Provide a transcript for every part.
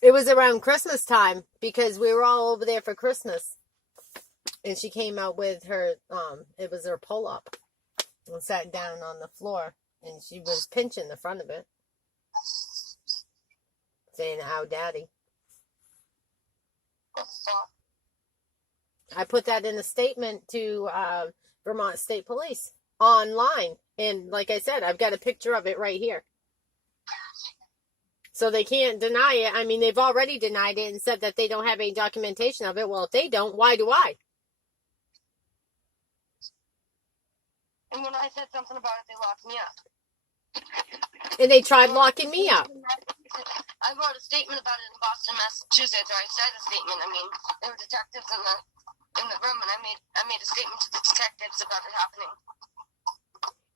It was around Christmas time because we were all over there for Christmas. And she came out with her, it was her pull-up and sat down on the floor. And she was pinching the front of it, saying, "Ow, daddy." I put that in a statement to Vermont State Police online. And like I said, I've got a picture of it right here. So they can't deny it. I mean, they've already denied it and said that they don't have any documentation of it. Well, if they don't, why do I? And when I said something about it, they locked me up. And they tried locking me up. I wrote a statement about it in Boston, Massachusetts, or I said a statement. I mean, there were detectives in the room, and I made a statement to the detectives about it happening.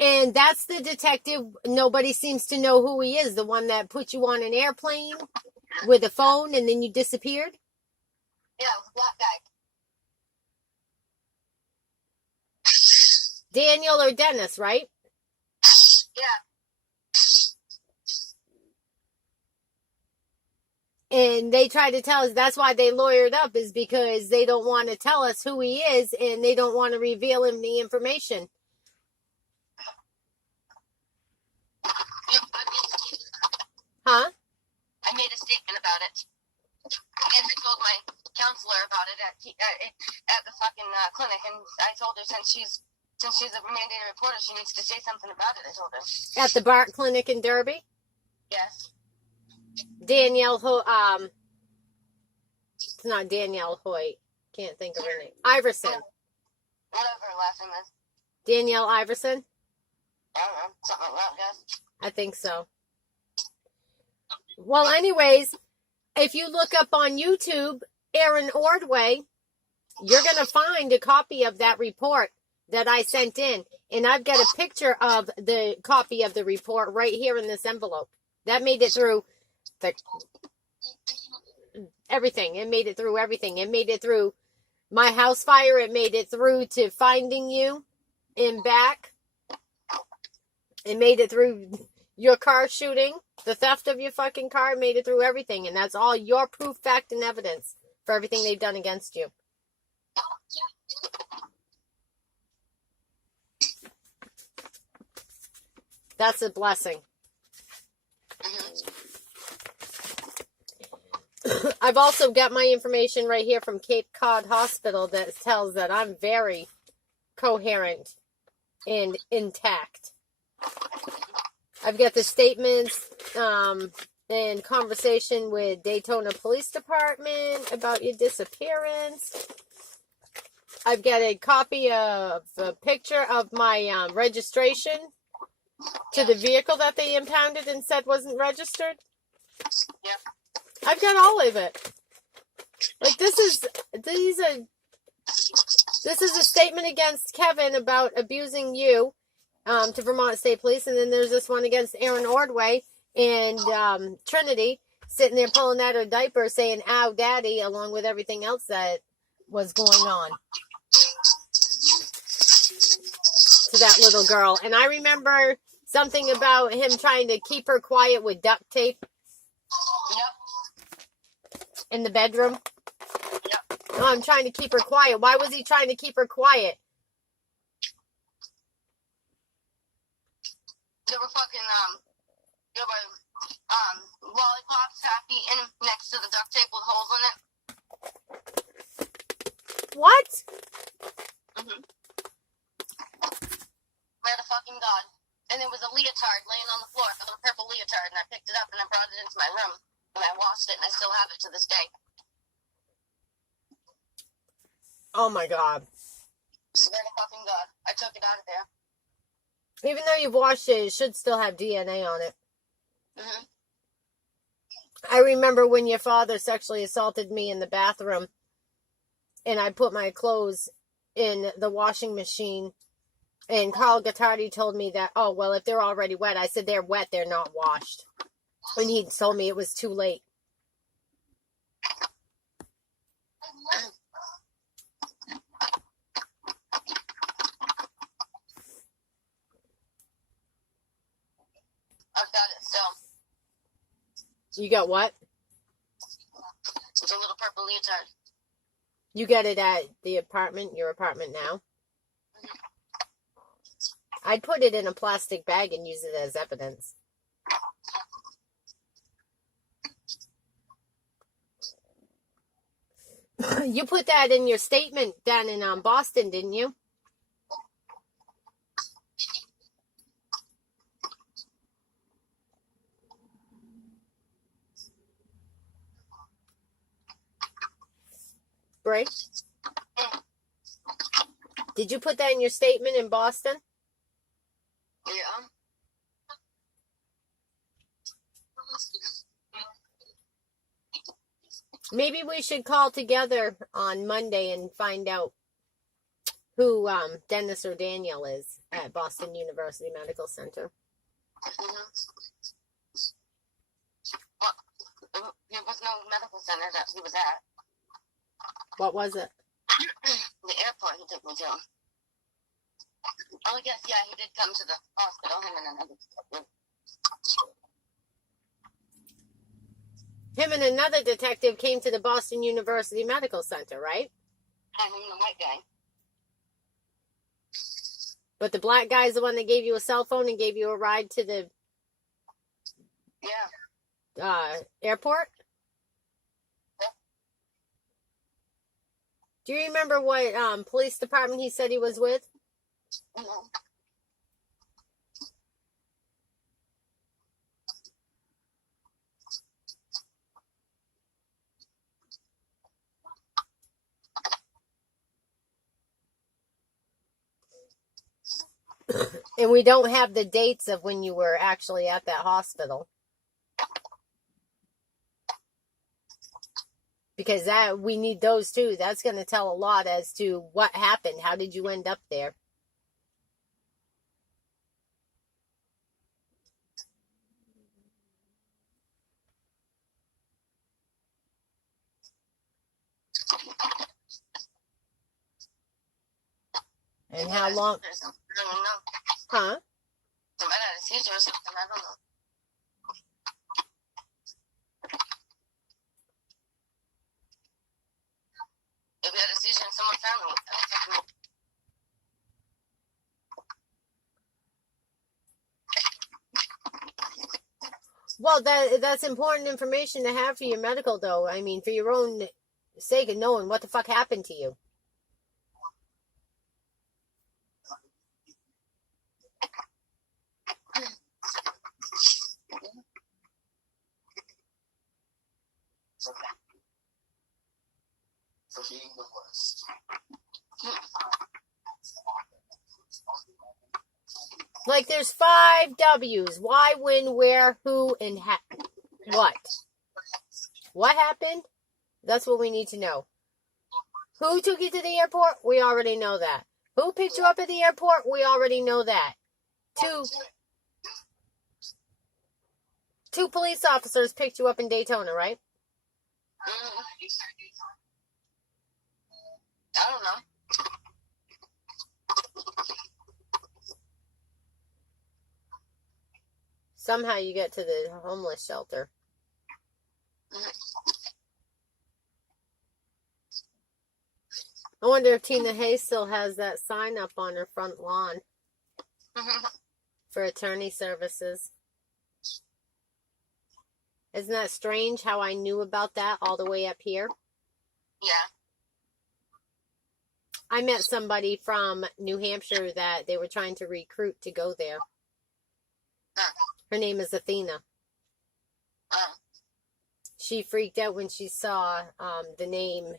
And that's the detective. Nobody seems to know who he is. The one that put you on an airplane with a phone and then you disappeared? Yeah, it was a black guy. Daniel or Dennis, right? Yeah. And they tried to tell us that's why they lawyered up, is because they don't want to tell us who he is and they don't want to reveal him the information. Huh? I made a statement about it. And I told my counselor about it at the fucking clinic, and I told her since she's a mandated reporter, she needs to say something about it. I told her. At the Bart Clinic in Derby? Yes. Danielle, it's not Danielle Hoyt. Can't think of her name. Iverson. Whatever her last name is. Danielle Iverson? I don't know. Something like that, I guess. I think so. Well, anyways, if you look up on YouTube, Aaron Ordway, you're going to find a copy of that report that I sent in. And I've got a picture of the copy of the report right here in this envelope. That made it through everything. It made it through everything. It made it through my house fire. It made it through to finding you and back. It made it through your car shooting, the theft of your fucking car. Made it through everything. And that's all your proof, fact, and evidence for everything they've done against you. That's a blessing. I've also got my information right here from Cape Cod Hospital that tells that I'm very coherent and intact. I've got the statements and conversation with Daytona Police Department about your disappearance. I've got a copy of a picture of my registration to the vehicle that they impounded and said wasn't registered. Yeah. I've got all of it. Like, this is a statement against Kevin about abusing you to Vermont State Police, and then there's this one against Aaron Ordway and Trinity sitting there pulling out her diaper saying, "Ow, daddy," along with everything else that was going on to that little girl. And I remember something about him trying to keep her quiet with duct tape. Yep. In the bedroom. Yep. No, I'm trying to keep her quiet. Why was he trying to keep her quiet? There were fucking, lollipops happy in next to the duct tape with holes in it. What? Mm-hmm. Swear to fucking God. And there was a leotard laying on the floor, a little purple leotard, and I picked it up and I brought it into my room. And I washed it, and I still have it to this day. Oh, my God. Swear to fucking God. I took it out of there. Even though you've washed it, it should still have DNA on it. Mm-hmm. I remember when your father sexually assaulted me in the bathroom, and I put my clothes in the washing machine, and Carl Gottardi told me that, oh, well, if they're already wet, I said, they're wet, they're not washed. And he told me it was too late. I've got it still. You got what? It's a little purple leotard. You got it at the apartment, your apartment now? I'd put it in a plastic bag and use it as evidence. You put that in your statement down in Boston, didn't you? Bray? Did you put that in your statement in Boston? Yeah. Maybe we should call together on Monday and find out who Dennis or Daniel is at Boston University Medical Center. Mm-hmm. Well, there was no medical center that he was at. What was it? The airport he took me to. Oh, yes, yeah, he did come to the hospital, him and another detective. Him and another detective came to the Boston University Medical Center, right? And him, the white guy. But the black guy's the one that gave you a cell phone and gave you a ride to the airport? Yeah. Do you remember what police department he said he was with? No. And we don't have the dates of when you were actually at that hospital. Because we need those too. That's going to tell a lot as to what happened. How did you end up there? And how long? I don't even know. Huh? They might have had a seizure or something, I don't know. If we had a seizure and someone found me, Well, that's important information to have for your medical, though. I mean, for your own sake of knowing what the fuck happened to you. For being the worst. Like, there's 5 W's. Why, when, where, who, and what. What happened? That's what we need to know. Who took you to the airport? We already know that. Who picked you up at the airport? We already know that. Two police officers picked you up in Daytona, right? I don't know. Somehow you get to the homeless shelter. I wonder if Tina Hay still has that sign up on her front lawn for attorney services. Isn't that strange how I knew about that all the way up here? Yeah. I met somebody from New Hampshire that they were trying to recruit to go there. Her name is Athena. She freaked out when she saw the name.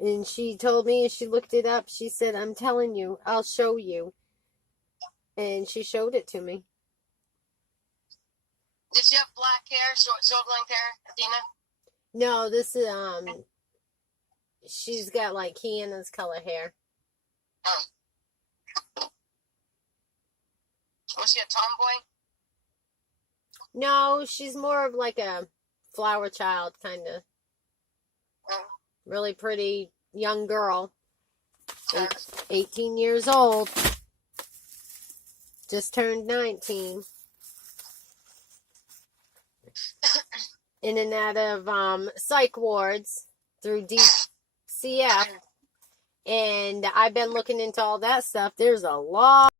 And she told me, and she looked it up. She said, I'm telling you, I'll show you. And she showed it to me. Did she have black hair, short length hair, Athena? No, this is, she's got like Kiana's color hair. Oh. Was she a tomboy? No, she's more of like a flower child, kind of. Oh. Really pretty young girl. 18 years old. Just turned 19. in and out of psych wards through DCF. And I've been looking into all that stuff. There's a lot